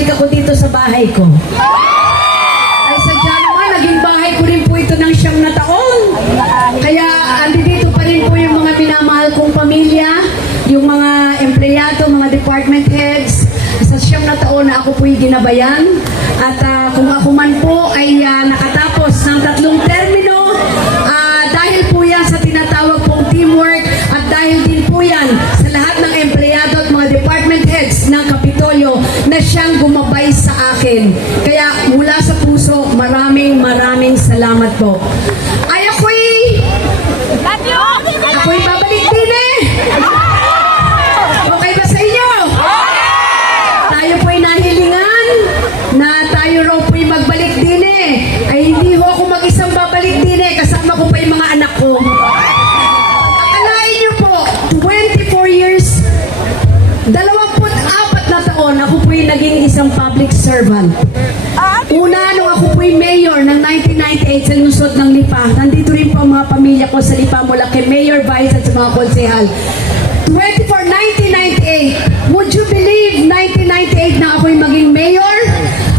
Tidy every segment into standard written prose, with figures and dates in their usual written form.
bumalik ako dito sa bahay ko. Ay sadya naman, naging bahay ko rin po ito ng 9 na taon. Kaya andito pa rin po yung mga minamahal kong pamilya, yung mga empleyado, mga department heads. Sa 9 na taon na ako po'y ginabayan. At kung ako man po ay nakatapos ng 3 termino, dahil po yan sa tinatawag pong teamwork at dahil din po yan sa lahat ng empleyado at mga department heads ng Kapitolyo na siyang gumabay sa akin. Kaya mula sa puso, maraming salamat po. Ay ako'y babalik din eh. Okay ba sa inyo? Tayo po'y nahilingan na tayo raw po'y magbalik din eh. Ay hindi ho ako mag-isang babalik din eh. Kasama ko pa yung mga anak ko. Akalain niyo po, 24 years, 24 na taon, ako po'y naging isang public servant. Una, nung ako po'y mayor ng 1998 sa lungsod ng Lipa, nandito rin po ang mga pamilya ko sa Lipa mula kay Mayor, Vice at sa mga konsehal. 1998, would you believe 1998 na ako'y maging mayor?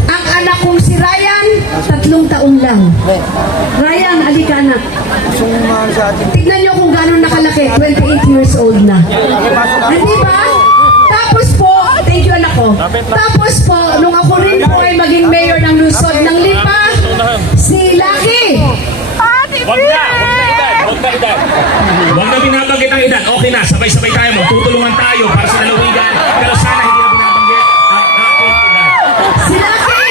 Ang anak kong si Ryan, 3 taon lang. Ryan, alika anak. Tignan niyo kung gano'n nakalaki, 28 years old na. Hindi ba? Tapos po, thank you anak ko. Tapos po, nung ako rin po ay maging mayor ng lungsod ng Lipa, si Lucky. Huwag na edad. Huwag na binabanggit ang edad. Okay na, sabay-sabay tayo. Magtutulungan tayo para sa lalawigan. Pero sana hindi na binabanggit ang aking edad. Si Lucky,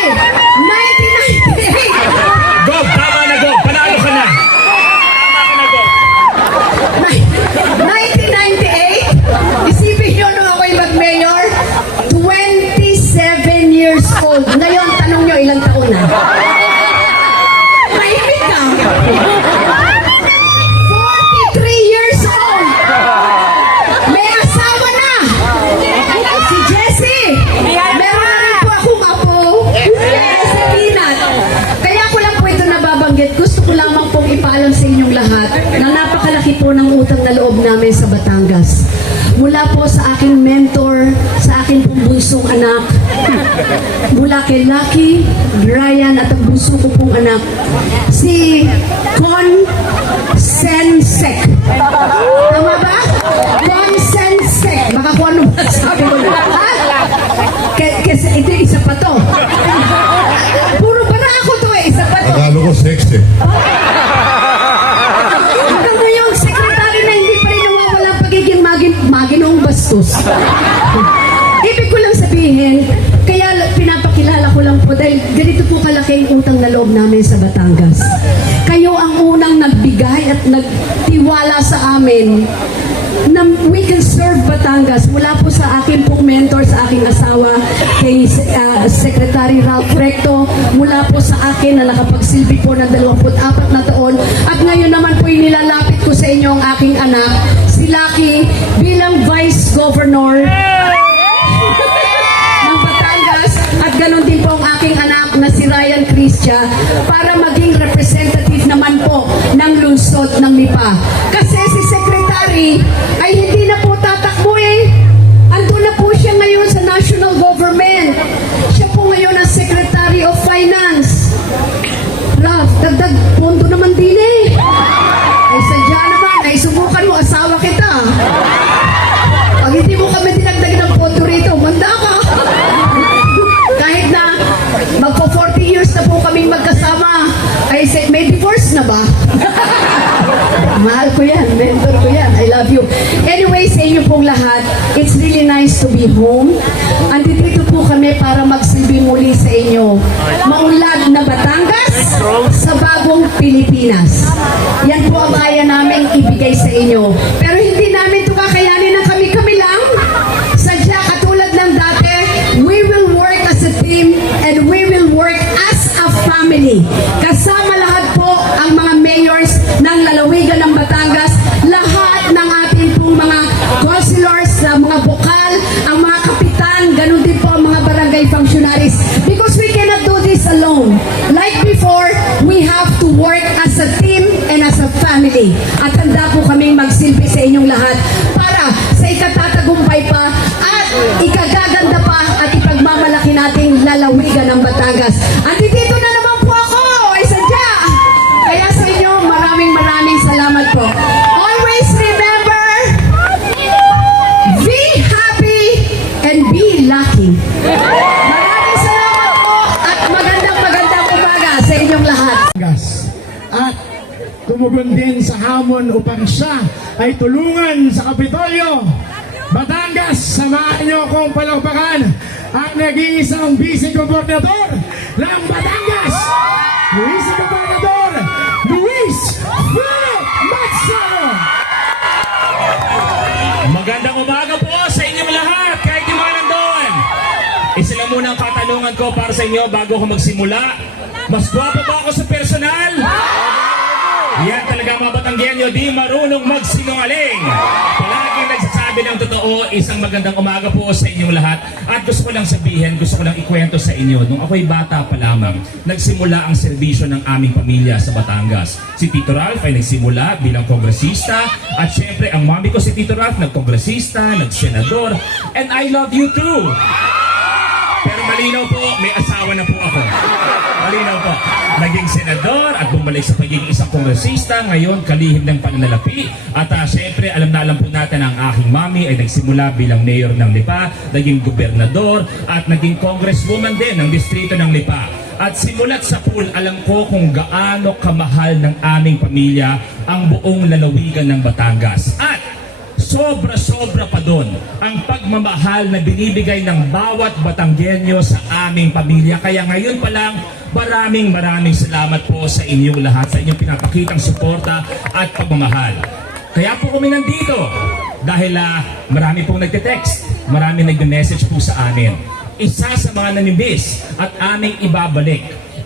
1998. Gob, tama na Gob. Panalo ka na. Tama ka na Gob. 1998, isipin nyo nung ako'y mag-mayor, 27 years old. Ngayon, tanong nyo, ilang taon na? Maibig ka. 43 years old. May asawa na. Si Jessie. Meron na rin po akong apo. Si Peanut. Kaya ko lang po ito nababanggit. Gusto ko lamang pong ipaalam sa inyong lahat na napakalaki po ng utang na loob namin sa Batangas. Mula po sa aking mentor, sa aking pong bunsong anak, mula kay Lucky, Ryan at ang bunso ko pong anak, si Con Sensek. Tama ba? Con Sensek. Baka kung ano ba sabi ko na. Ha? Kasi ito isa pa to. Puro pa na ako to eh. Isa pa to. Akala ko sexy. Hanggang ngayon, sekretary na hindi pa rin nawawala pagiging maginoong bastos. Ibig ko lang sabihin, kaya pinapakilala ko lang po dahil ganito po kalaking utang na loob namin sa Batangas. Kayo ang unang nagbigay at nagtiwala sa amin na we can serve Batangas. Mula po sa akin pong mentor, sa aking asawa, kay Secretary Ralph Recto, mula po sa akin na nakapagsilbi po ng 24 na taon, at ngayon naman po nilalapit ko sa inyo ang aking anak, si Lucky, bilang Vice Governor ng Batangas, at ganon din po ang aking anak na si Ryan Cristia para maging representative naman po ng lungsod ng Lipa. Kasi si Secretary ay hindi na po tatakbo eh. Andun na po siya ngayon sa national government. Siya po ngayon ang Secretary of Finance. Ralph, dagdag pondo naman din eh. Ay sadya naman, ay subukan mo, asawa kita. Pag hindi mo kami dinagdag ng pondo rito, manda ka. Kahit na magpo 40 years na po kaming magkasama, ay may divorce na ba? Mahal ko yan, mentor ko yan, I love you. Anyway, sa inyo pong lahat, it's really nice to be home. Andito po kami para magsilbi muli sa inyo. Maunlad na Batangas sa bagong Pilipinas. Yan po ang kaya namin ibigay sa inyo. Pero hindi namin ito kakayanin ng kami-kami lang. Sadya, katulad ng dati, we will work as a team and we will work as a family. Kasama lahat po ang mga mayors ng lalawigan ng Batangas, lahat ng ating pong mga councilors, mga bukal, ang mga kapitan, ganun din po ang mga barangay functionaries. Because we cannot do this alone. Like before, we have to work as a team and as a family. At handa po kaming magsilbi sa inyong lahat para sa ikatatagumpay pa at ikagaganda pa at ipagmamalaki nating lalawigan ng Batangas. Andito na naman po ako, ay sadya. Kaya sa inyo, maraming salamat po. Always remember, be happy and be lucky. Maraming salamat po at magandang umaga sa inyong lahat. At tumugon din sa hamon upang siya ay tulungan sa Kapitolyo. Batangas, samahan niyo akong palakpakan ang nag-iisang vice-gobernador ng Batangas, Vice-Gobernador Luis Philip Mazzaro. Magandang umaga po sa inyong lahat, kahit yung mga nandun. Isa lang muna ang katanungan ko para sa inyo bago ako magsimula. Mas gwapo ba ako sa personal? Yan talaga mga Batanggenyo, di marunong magsinungaling. Palaging nagsasabi ng totoo. Isang magandang umaga po sa inyong lahat. At gusto ko lang sabihin, gusto ko lang ikwento sa inyo. Nung ako'y bata pa lamang, nagsimula ang serbisyo ng aming pamilya sa Batangas. Si Tito Ralph ay nagsimula bilang kongresista. At syempre, ang mami ko si Tito Ralph, nagkongresista, nagsenador. And I love you too. Pero malinaw po, may asawa na po ako. Malinaw po. Naging senador at bumalik sa pagiging isang kongresista. Ngayon, kalihim ng pananalapi. At syempre, alam na alam po natin ang aking mami ay nagsimula bilang mayor ng Lipa, naging gobernador, at naging congresswoman din ng distrito ng Lipa. At simulat sa pool, alam ko kung gaano kamahal ng aming pamilya ang buong lalawigan ng Batangas. At sobra-sobra pa doon ang pagmamahal na binibigay ng bawat Batanggenyo sa aming pamilya. Kaya ngayon pa lang, maraming salamat po sa inyong lahat, sa inyong pinapakitang suporta at pagmamahal. Kaya po kami nandito dahil marami pong nagte-text, marami nagme-message po sa amin. Isa sa mga nanimiss at aming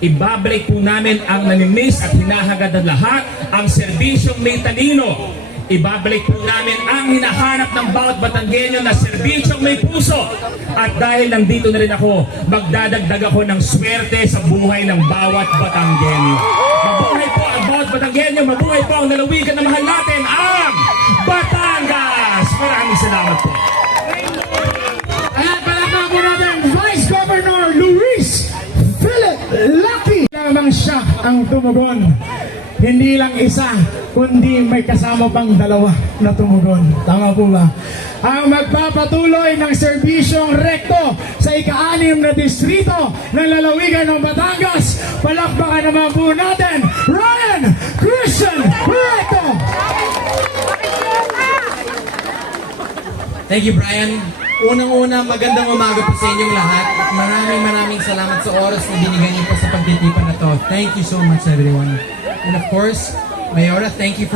ibabalik po namin ang nanimiss at hinahagad ng lahat, ang serbisyong may talino. Ibabalik po namin ang hinahanap ng bawat Batanggenyo na serbisyong may puso. At dahil nandito na rin ako, magdadagdag ako ng swerte sa buhay ng bawat Batanggenyo. Mabuhay po ang bawat Batanggenyo, mabuhay po ang lalawigan na mahal natin, ang Batangas! Maraming salamat po. Ayan, palakpakan po natin, Vice Governor Luis Philip Lucky. Lamang siya ang tumugon. Hindi lang isa, kundi may kasama pang dalawa na tumugon. Tama po ba? Ang magpapatuloy ng serbisyong rekto sa ika-6 na distrito ng lalawigan ng Batangas. Palakpakan naman po natin, Ryan Christian Recto! Thank you, Brian. Unang-una, magandang umaga po sa inyong lahat. Maraming salamat sa oras na binigay niyo po sa pagtitipan na to. Thank you so much, everyone. And of course, Mayora, thank you for